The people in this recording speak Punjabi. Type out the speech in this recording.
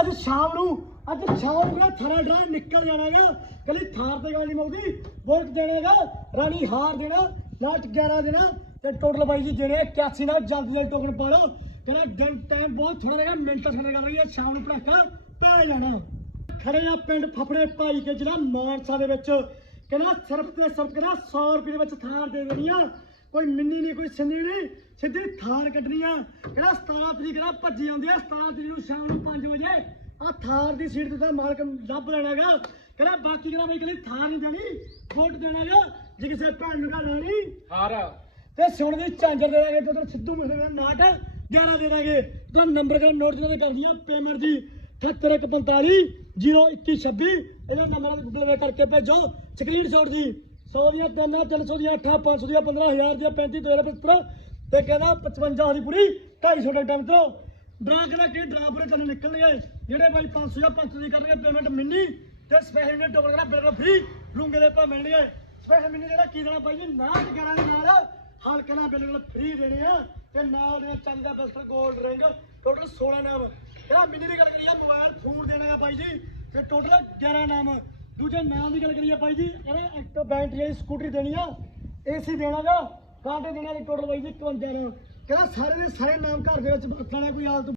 ਅੱਜ ਸ਼ਾਮ ਨੂੰ, ਅੱਜ ਸ਼ਾਮ ਨੂੰ ਨਾ ਥਾਰਾ ਡਰਾ ਨਿਕਲ ਜਾਣਾਗਾ ਕੱਲੀ ਥਾਰ ਤੇ ਗੱਲ ਨਹੀਂ ਮੁੱਕਦੀ, ਵੋਟ ਦੇਣਾਗਾ, ਰਾਣੀ ਹਾਰ ਦੇਣਾ ਲਾਟ 11 ਦੇਣਾ ਤੇ ਟੋਟਲ ਬਾਈ ਜੀ ਜਿਹੜੇ 81 ਨਾਲ ਜਲਦੀ ਜਲਦੀ ਟੋਕਨ ਪਾ ਲਓ। ਤੇਰਾ ਦਿਨ ਟਾਈਮ ਬਹੁਤ ਥੋੜਾ ਰਹੇਗਾ ਮਿੰਟਾਂ ਥੋੜਾ ਕਰ ਰਹੀ ਸ਼ਾਮ ਨੂੰ ਪੜਾਕਾ ਪੈ ਜਾਣਾ। ਖੜੇ ਆ ਪਿੰਡ ਫਫੜੇ ਭਾਈ ਕੇ ਜਿਹੜਾ ਮਾਨਸਾ ਦੇ ਵਿੱਚ। ਕਹਿੰਦਾ ਸਿਰਫ ਤੇ ਸਿਰਫ ਕਹਿੰਦਾ 100 ਰੁਪਏ ਦੇ ਵਿੱਚ ਥਾਰ ਦੇ ਦੇਣੀ ਆ। ਕੋਈ ਮਿੰਨੀ ਨਹੀਂ ਕੋਈ ਸਿੰਨੀ ਨਹੀਂ ਸਿੱਧੀ ਥਾਰ ਕੱਢਣੀ ਆ ਕਹਿੰਦਾ 17 ਤਰੀਕ ਦਾ ਭੱਜੀ ਆਉਂਦੀ ਆ 17 ਤਰੀਕ ਨੂੰ ਸ਼ਾਮ ਨੂੰ 5 ਵਜੇ ਆ ਥਾਰ ਦੀ ਸੀਟ ਤੇ ਤਾਂ ਮਾਲਕ ਲੱਭ ਲੈਣਾਗਾ ਕਹਿੰਦਾ ਬਾਕੀ ਕਹਿੰਦਾ ਬਈ ਕਹਿੰਦੀ ਥਾਰ ਨਹੀਂ ਦੇਣੀ ਵੋਟ ਦੇਣਾਗਾ ਜੇ ਕਿਸੇ ਭੈਣ ਨੂੰ ਕਹ ਲੈਣੀ ਹਾਰ ਤੇ ਸੁਣ ਦੀ ਝਾਂਜਰ ਦੇ ਦਾਂਗੇ ਤੇ ਉਧਰ ਸਿੱਧੂ ਮੂਸੇ ਦਾ ਨਾਟ 11 ਦੇ ਦਾਂਗੇ। ਤਾਂ ਨੰਬਰ ਕਰ ਨੋਟ ਜਿਹਨਾਂ ਦੇ ਕਰਦੀਆਂ ਪੇਮੈਂਟ ਜੀ 7145 0126 ਇਹਨਾਂ ਨੰਬਰਾਂ ਗੂਗਲ ਪੇ ਕਰਕੇ ਭੇਜੋ ਸਕਰੀਨਸ਼ਾਟ ਜੀ। 100 ਦੀਆਂ 3 300 ਦੀਆਂ 8 500 ਦੀਆਂ 15000 ਦੀਆਂ 35 2075 ਤੇ ਕਹਿੰਦਾ 55 ਦੀ ਪੂਰੀ 250 ਦਾ ਟਾਈਮ ਡਰਾ ਕੇ ਕੀ ਡਰਾ ਪੂਰੇ ਤੁਹਾਨੂੰ ਨਿਕਲਣਗੇ ਜਿਹੜੇ ਬਾਈ 500 ਜਾਂ 500 ਦੀ ਕਰਨਗੇ ਪੇਮੈਂਟ ਮਿੰਨੀ ਤੇ ਸਪੈਸ਼ਲ ਨੇ ਟੋਕਨ ਕਰਨਾ ਬਿਲਕੁਲ ਫ੍ਰੀ ਰੂੰਗੇ ਦੇ ਭਾਅ ਮਿਲਣਗੇ। ਸਪੈਸ਼ਲ ਮਿੰਨੀ ਜਿਹੜਾ ਕੀ ਦੇਣਾ ਬਾਈ ਜੀ? ਨਾ ਕਰਾਂ ਦੇ ਨਾਲ ਹਲਕੇ ਨਾਲ ਬਿਲਕੁਲ ਫ੍ਰੀ ਦੇਣੇ ਆ ਤੇ ਨਾਲ ਦੇ ਚੰਦ ਦਾ ਬਿਸਕੁਟ 골ਡ ਰਿੰਗ ਟੋਟਲ 16 ਨਾਮ। ਇਹਦਾ ਮਿੰਨੀ ਦੀ ਗੱਲ ਕਰੀਏ ਮੋਬਾਈਲ ਫੋਨ ਦੇਣਾ ਆ ਬਾਈ ਜੀ। ਤੇ ਟੋਟਲ 11 ਨਾਮ। ਦੂਜੇ ਨਾਮ ਦੀ ਗੱਲ ਕਰੀਏ ਬਾਈ ਜੀ ਇਹਨੇ ਐਕਟੋ ਬੈਟਰੀ ਵਾਲੀ ਸਕੂਟਰੀ ਦੇਣੀ ਆ ਏਸੀ ਦੇਣਾਗਾ ਕਾਂਟੇ ਦੇਣਾ ਟੋਟਲ ਬਾਈ ਜੀ 51 ਨਾਮ ਕਹਿੰਦਾ ਸਾਰੇ ਦੇ ਸਾਰੇ ਨਾਮ ਘਰ ਦੇ ਵਿੱਚ ਵਰਤਣਾ ਕੋਈ ਹਾਲਤ